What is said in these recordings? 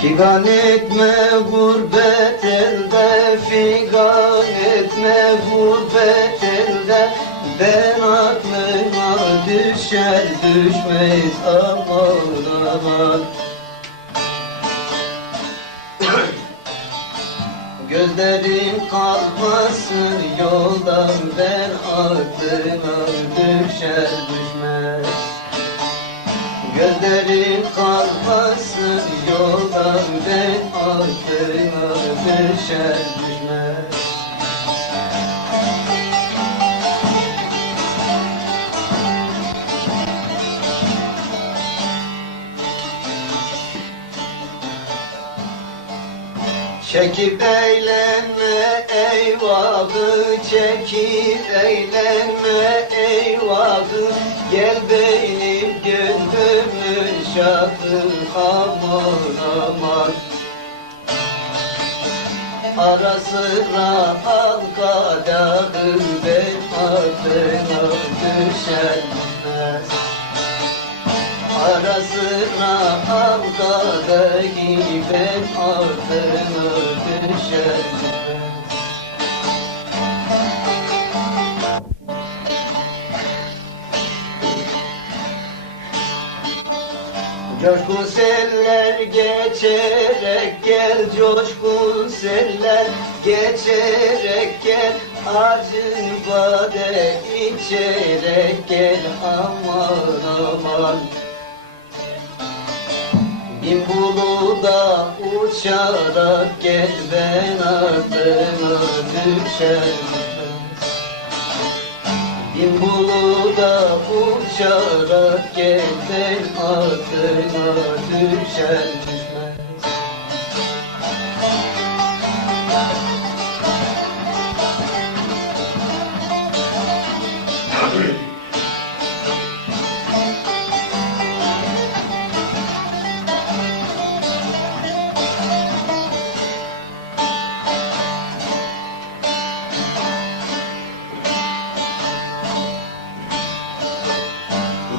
Figan etme gurbet elde Figan etme gurbet elde. Ben aklıma düşer düşmeyiz aman aman. Gözlerim kalmasın yoldan Ben aklıma düşer düşmez. Gözlerim kalmasın düşer düşmez Çekip eğlenme eyvahı Çekip eğlenme eyvahı. Gel benim gönlümün şahı Aman aman Ara sıra al kadahı Ben ardına düşermez Ara sıra al kadahı Ben ardına düşermez Coşkun seller geçerek gel Coşkun seller geçerek gel. Acı bade içerek gel Aman aman. Bin buluda uçarak gel Ben ardına düşermem Bin buluda uçarak gelsen ardına düşer düşmez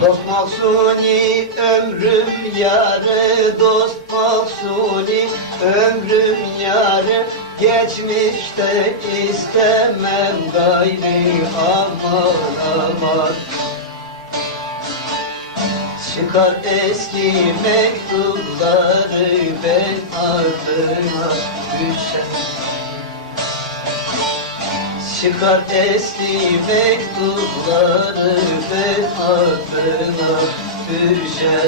Dost mahsuni ömrüm yarı. Dost mahsuni ömrüm yarı. Geçmişte istemem gayri aman aman. Çıkar eski mektupları ben ardına düşer Çıkar eski mektupları ben ardına düşer